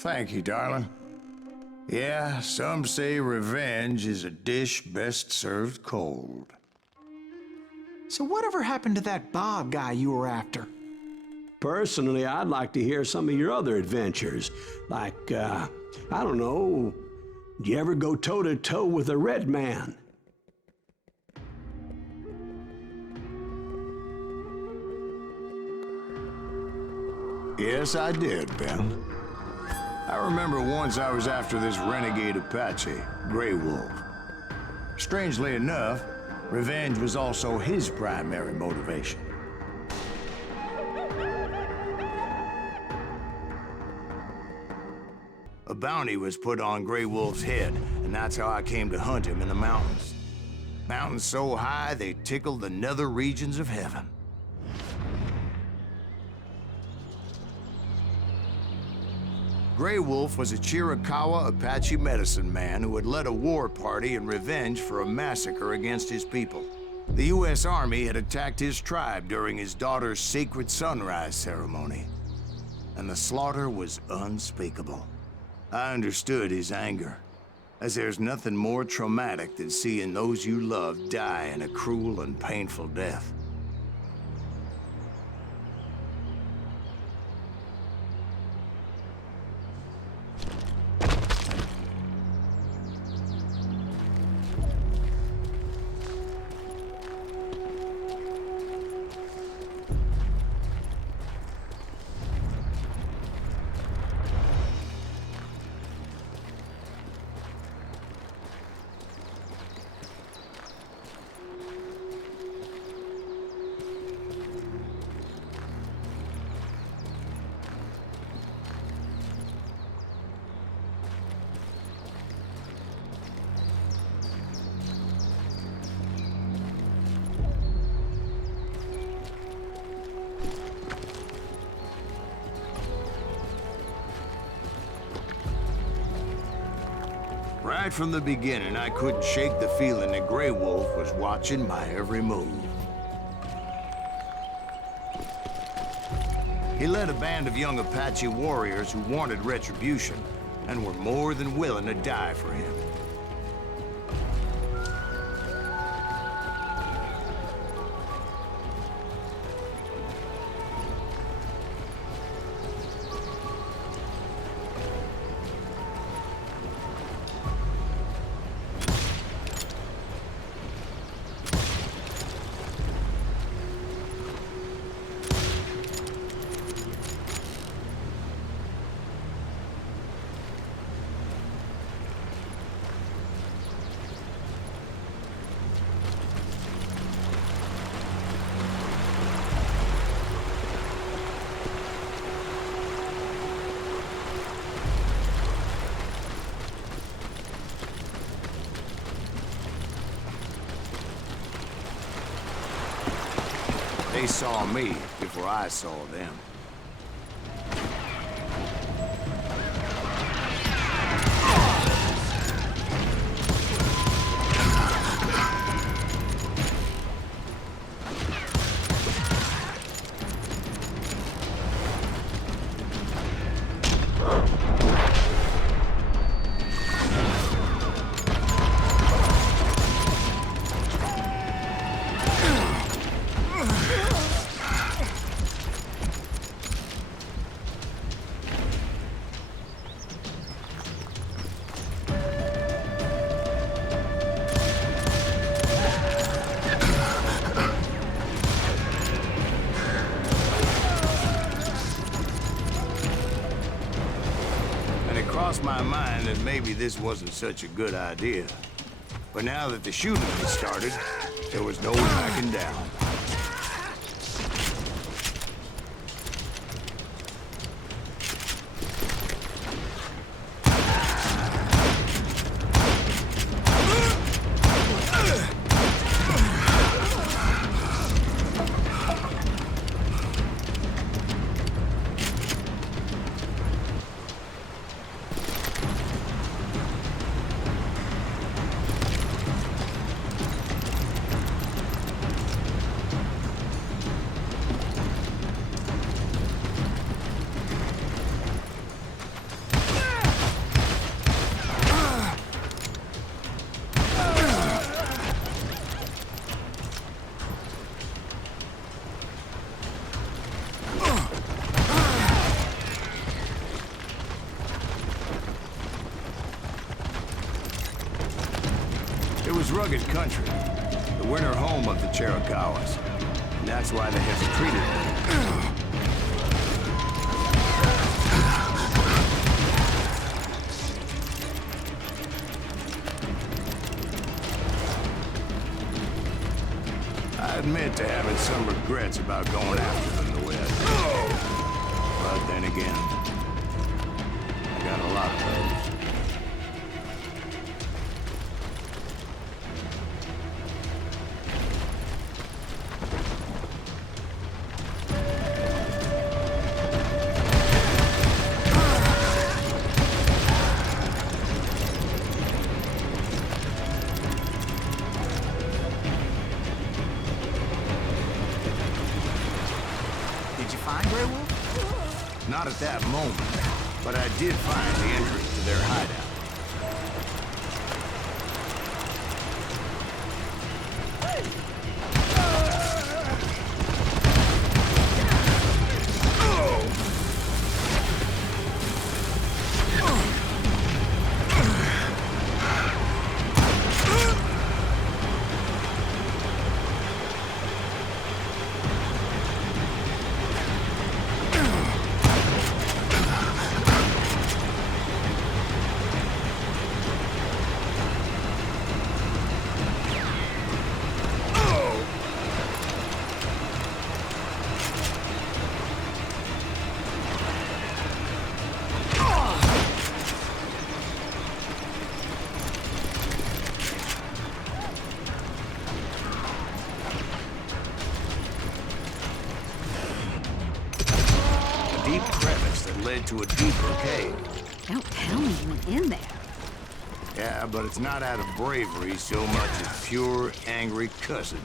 Thank you, darling. Yeah, some say revenge is a dish best served cold. So whatever happened to that Bob guy you were after? Personally, I'd like to hear some of your other adventures. Like, I don't know, did you ever go toe-to-toe with a red man? Yes, I did, Ben. I remember once I was after this renegade Apache, Grey Wolf. Strangely enough, revenge was also his primary motivation. A bounty was put on Grey Wolf's head, and that's how I came to hunt him in the mountains. Mountains so high they tickled the nether regions of heaven. Grey Wolf was a Chiricahua Apache medicine man who had led a war party in revenge for a massacre against his people. The U.S. Army had attacked his tribe during his daughter's sacred sunrise ceremony, and the slaughter was unspeakable. I understood his anger, as there's nothing more traumatic than seeing those you love die in a cruel and painful death. Right from the beginning, I couldn't shake the feeling that Grey Wolf was watching my every move. He led a band of young Apache warriors who wanted retribution and were more than willing to die for him. They saw me before I saw them. Crossed my mind that maybe this wasn't such a good idea. But now that the shooting had started, there was no backing down. was rugged country, the winter home of the Chiricahuas. And that's why they have treated them. I admit to having some regrets about going after them the way I did. But then again, I got a lot of those. Not at that moment, but I did find the entrance to their hideout. Deep crevice that led to a deeper cave. Don't tell me you went in there. Yeah, but it's not out of bravery so much as pure, angry cussedness.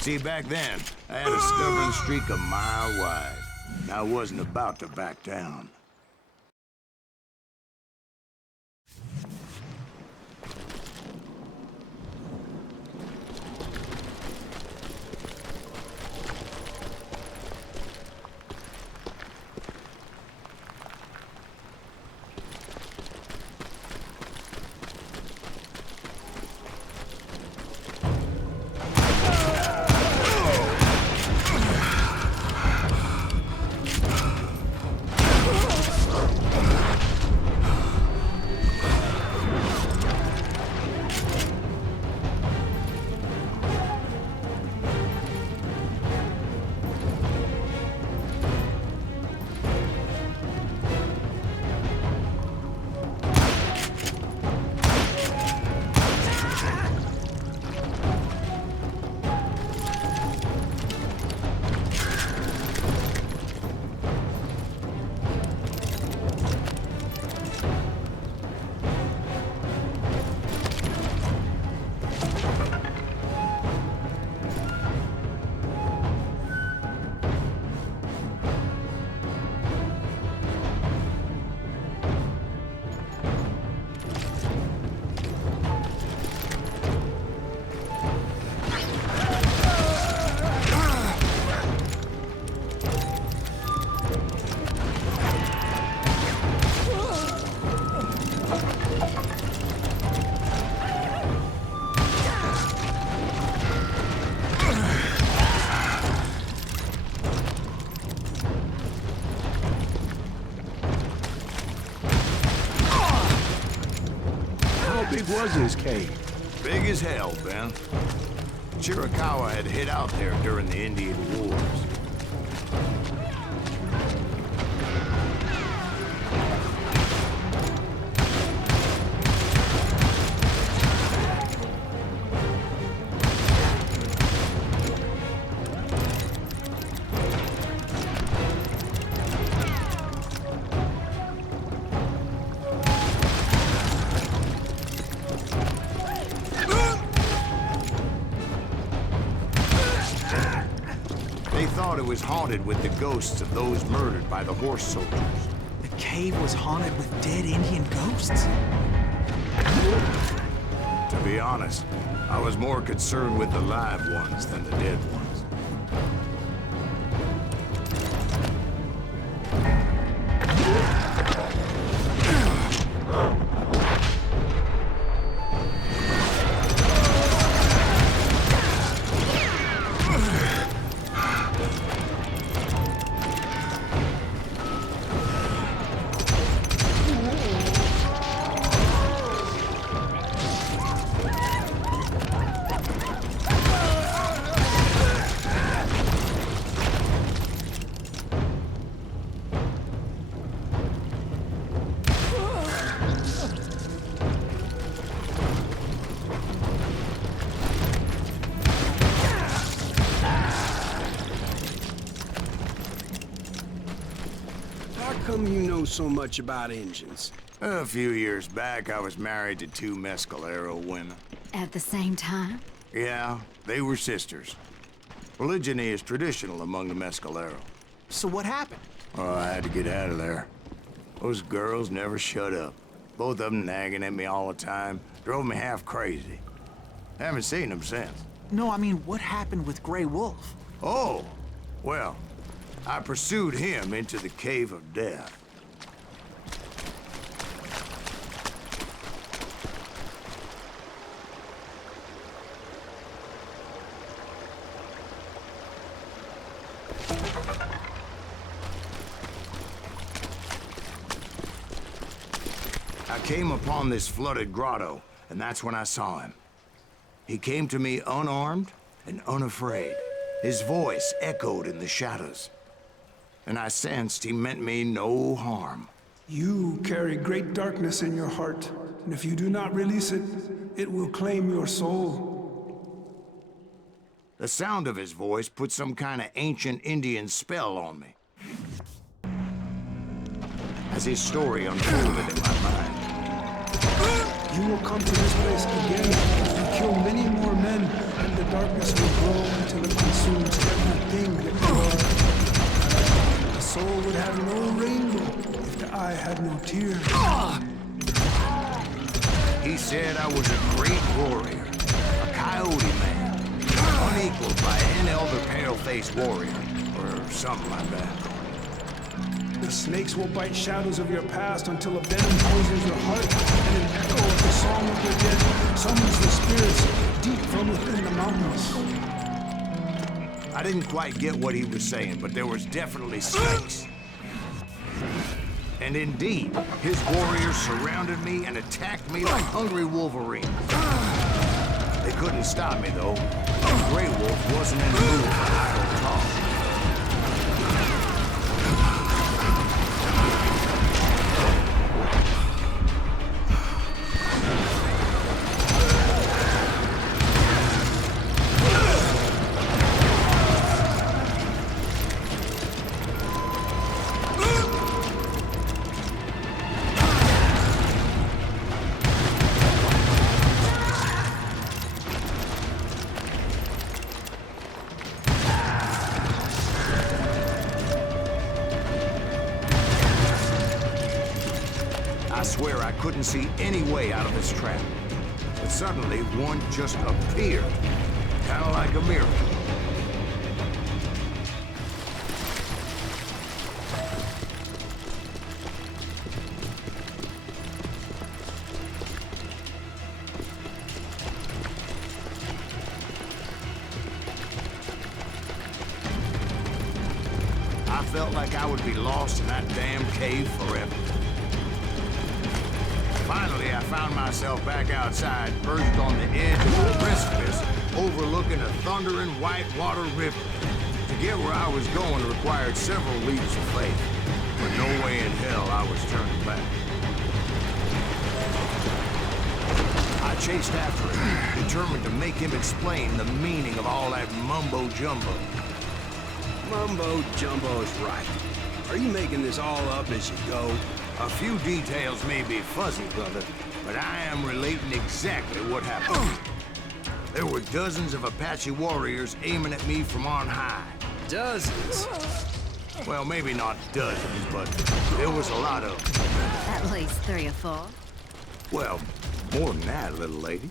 See, back then, I had a stubborn streak a mile wide, and I wasn't about to back down. big was this cave? Big as hell, Ben. Chiricahua had hid out there during the Indian Wars. thought it was haunted with the ghosts of those murdered by the horse soldiers. The cave was haunted with dead Indian ghosts? To be honest, I was more concerned with the live ones than the dead ones. How come you know so much about engines? A few years back, I was married to two Mescalero women. At the same time? Yeah, they were sisters. Polygyny is traditional among the Mescalero. So what happened? Oh, I had to get out of there. Those girls never shut up. Both of them nagging at me all the time. Drove me half crazy. Haven't seen them since. No, I mean, what happened with Grey Wolf? Oh, well, I pursued him into the Cave of Death. I came upon this flooded grotto, and that's when I saw him. He came to me unarmed and unafraid. His voice echoed in the shadows, and I sensed he meant me no harm. You carry great darkness in your heart, and if you do not release it, it will claim your soul. The sound of his voice put some kind of ancient Indian spell on me. As his story unfolded in my mind, You will come to this place again and kill many more men, and the darkness will grow until it consumes everything that you are. The soul would have no rainbow if the eye had no tears. he said I was a great warrior, a coyote man, unequaled by any other pale-faced warrior, or something like that. The snakes will bite shadows of your past until a venom poisons your heart, and an echo of the song of the dead summons the spirits deep from within the mountains. I didn't quite get what he was saying, but there was definitely snakes. And indeed, his warriors surrounded me and attacked me like hungry wolverines. They couldn't stop me, though. Grey Wolf wasn't in the mood for idle talk. I swear I couldn't see any way out of this trap. But suddenly, one just appeared. Kind of like a miracle. I felt like I would be lost in that damn cave forever. Finally, I found myself back outside, perched on the edge of a precipice, overlooking a thundering whitewater river. To get where I was going required several leaps of faith, but no way in hell I was turning back. I chased after him, determined to make him explain the meaning of all that mumbo-jumbo. Mumbo-jumbo's right. Are you making this all up as you go? A few details may be fuzzy, brother, but I am relating exactly what happened. There were dozens of Apache warriors aiming at me from on high. Dozens. Well, maybe not dozens, but there was a lot of them. At least 3 or 4. Well, more than that, little lady.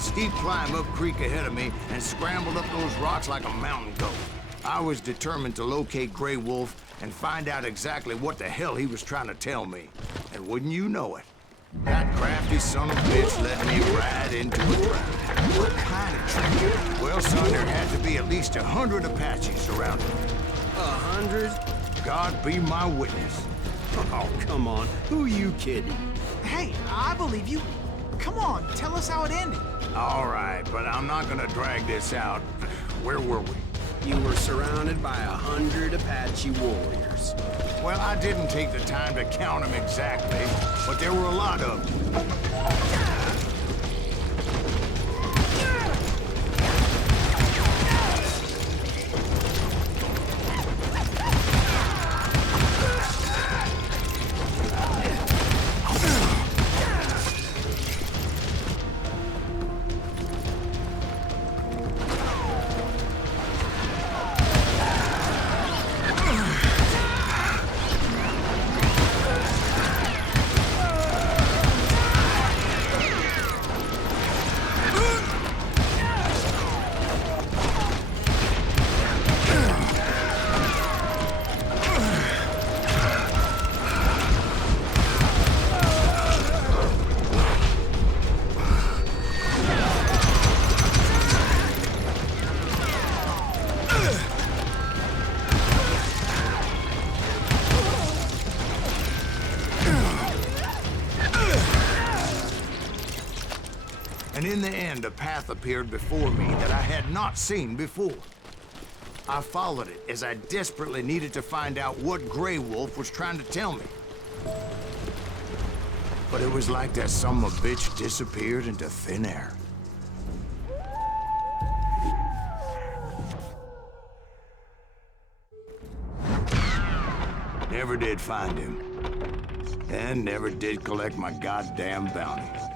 Steep climb up creek ahead of me and scrambled up those rocks like a mountain goat. I was determined to locate Grey Wolf and find out exactly what the hell he was trying to tell me. And wouldn't you know it, that crafty son of a bitch led me right into a trap. What kind of trick? Well, son, there had to be at least 100 Apaches surrounding me. 100? God be my witness. Oh, come on. Who are you kidding? Hey, I believe you. Come on, tell us how it ended. All right, but I'm not gonna drag this out. Where were we? You were surrounded by 100 Apache warriors. Well, I didn't take the time to count them exactly, but there were a lot of them. And in the end, a path appeared before me that I had not seen before. I followed it as I desperately needed to find out what Grey Wolf was trying to tell me. But it was like that son of a bitch disappeared into thin air. Never did find him. And never did collect my goddamn bounty.